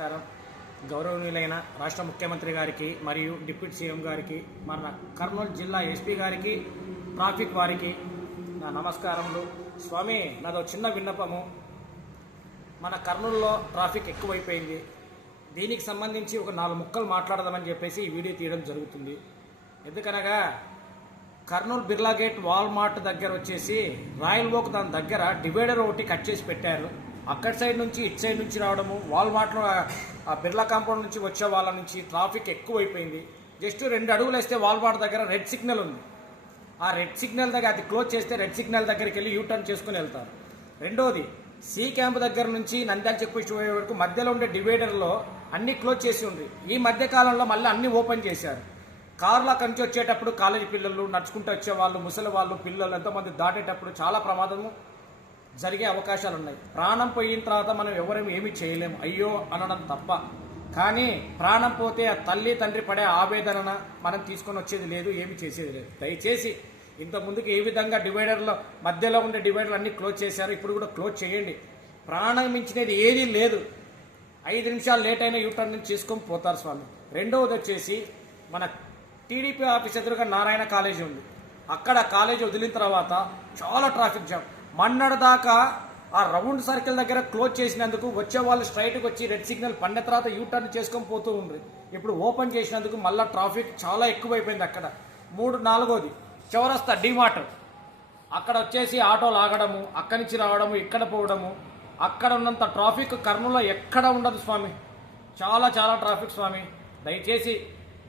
నమస్కారం. గౌరవనీయులైన రాష్ట్ర ముఖ్యమంత్రి గారికి మరియు డిప్యూటీ సీఎం గారికి మన కర్నూలు జిల్లా ఎస్పీ గారికి ట్రాఫిక్ వారికి నా నమస్కారములు. స్వామి నాదో చిన్న విన్నపము. మన కర్నూలులో ట్రాఫిక్ ఎక్కువైపోయింది. దీనికి సంబంధించి ఒక నాలుగు ముక్కలు మాట్లాడదామని చెప్పేసి ఈ వీడియో తీయడం జరుగుతుంది. ఎందుకనగా కర్నూలు బిర్లా గేట్ వాల్మార్ట్ దగ్గర వచ్చేసి రాయల్ ఓక్ దాని దగ్గర డివైడర్ ఒకటి కట్ చేసి పెట్టారు. అక్కడి సైడ్ నుంచి ఇటు సైడ్ నుంచి రావడము వాల్మార్ట్లో ఆ బిర్లా కాంపౌండ్ నుంచి వచ్చే వాళ్ళ నుంచి ట్రాఫిక్ ఎక్కువైపోయింది. జస్ట్ రెండు అడుగులు వేస్తే వాల్మార్ట్ దగ్గర రెడ్ సిగ్నల్ ఉంది. ఆ రెడ్ సిగ్నల్ దగ్గర అది క్లోజ్ చేస్తే రెడ్ సిగ్నల్ దగ్గరికి వెళ్ళి యూటర్న్ చేసుకుని వెళ్తారు. రెండోది సి క్యాంప్ దగ్గర నుంచి నంద్యాల చెక్ పోస్ట్ పోయే వరకు మధ్యలో ఉండే డివైడర్లో అన్ని క్లోజ్ చేసి ఉంది. ఈ మధ్య కాలంలో మళ్ళీ అన్ని ఓపెన్ చేశారు. కార్ల కంచి వచ్చేటప్పుడు కాలేజీ పిల్లలు నడుచుకుంటూ వచ్చే వాళ్ళు ముసలి వాళ్ళు పిల్లలు ఎంతోమంది దాటేటప్పుడు చాలా ప్రమాదము. జరిగే అవకాశాలు ఉన్నాయి ప్రాణం పోయిన తర్వాత మనం ఎవరేం ఏమి చేయలేము. అయ్యో అనడం తప్ప. కానీ ప్రాణం పోతే ఆ తల్లి తండ్రి పడే ఆవేదన మనం తీసుకొని వచ్చేది లేదు ఏమి చేసేది లేదు. దయచేసి ఇంతకుముందుకు ఏ విధంగా డివైడర్లో మధ్యలో ఉండే డివైడర్లు అన్నీ క్లోజ్ చేశారు ఇప్పుడు కూడా క్లోజ్ చేయండి. ప్రాణం మించినది ఏదీ లేదు. ఐదు నిమిషాలు లేట్ అయినా యూటర్న్ నుంచి చేసుకొని పోతారు స్వామి. రెండవది వచ్చేసి మన టీడీపీ ఆఫీస్ ఎదురుగా నారాయణ కాలేజీ ఉంది. అక్కడ కాలేజీ వదిలిన తర్వాత చాలా ట్రాఫిక్ జామ్. మన్నడ దాకా ఆ రౌండ్ సర్కిల్ దగ్గర క్లోజ్ చేసినందుకు వచ్చే వాళ్ళు స్ట్రైట్కి వచ్చి రెడ్ సిగ్నల్ పండిన తర్వాత యూటర్న్ చేసుకొని పోతూ ఉండ్రి. ఇప్పుడు ఓపెన్ చేసినందుకు మళ్ళీ ట్రాఫిక్ చాలా ఎక్కువైపోయింది అక్కడ. మూడు నాలుగోది చివరస్తా డిమార్ట్ అక్కడ వచ్చేసి ఆటోలు ఆగడము అక్కడి నుంచి రావడము ఇక్కడ పోవడము. అక్కడ ఉన్నంత ట్రాఫిక్ కర్నూలులో ఎక్కడ ఉండదు స్వామి. చాలా చాలా ట్రాఫిక్ స్వామి. దయచేసి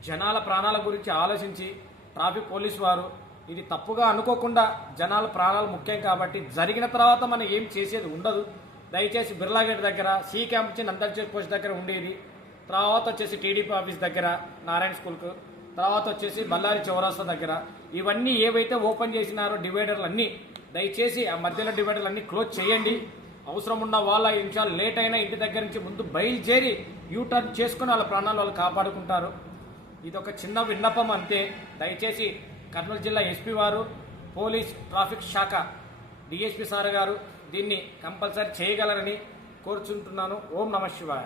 జనాల ప్రాణాల గురించి ఆలోచించి ట్రాఫిక్ పోలీస్ వారు ఇది తప్పుగా అనుకోకుండా జనాల ప్రాణాలు ముఖ్యం కాబట్టి జరిగిన తర్వాత మనం ఏం చేసేది ఉండదు. దయచేసి బిర్లా గేట్ దగ్గర సి క్యాంప్ నుంచి నందల్ చెక్ పోస్ట్ దగ్గర ఉండేది. తర్వాత వచ్చేసి టీడీపీ ఆఫీస్ దగ్గర నారాయణ స్కూల్కు. తర్వాత వచ్చేసి బళ్ళారి చౌరాస్తా దగ్గర. ఇవన్నీ ఏవైతే ఓపెన్ చేసినారో డివైడర్లు అన్నీ దయచేసి ఆ మధ్యలో డివైడర్లు అన్నీ క్లోజ్ చేయండి. అవసరం ఉన్న వాళ్ళ ఐదు నిమిషాలు లేట్ అయినా ఇంటి దగ్గర నుంచి ముందు బయలుదేరి యూటర్న్ చేసుకుని వాళ్ళ ప్రాణాలు వాళ్ళు కాపాడుకుంటారు. ఇది ఒక చిన్న విన్నపం అంతే. దయచేసి కర్నూలు జిల్లా ఎస్పీ వారు పోలీస్ ట్రాఫిక్ శాఖ డిఎస్పీ సార్ గారు దీన్ని కంపల్సరీ చేయగలరని కోరుచుంటున్నాను. ఓం నమ శివాయ.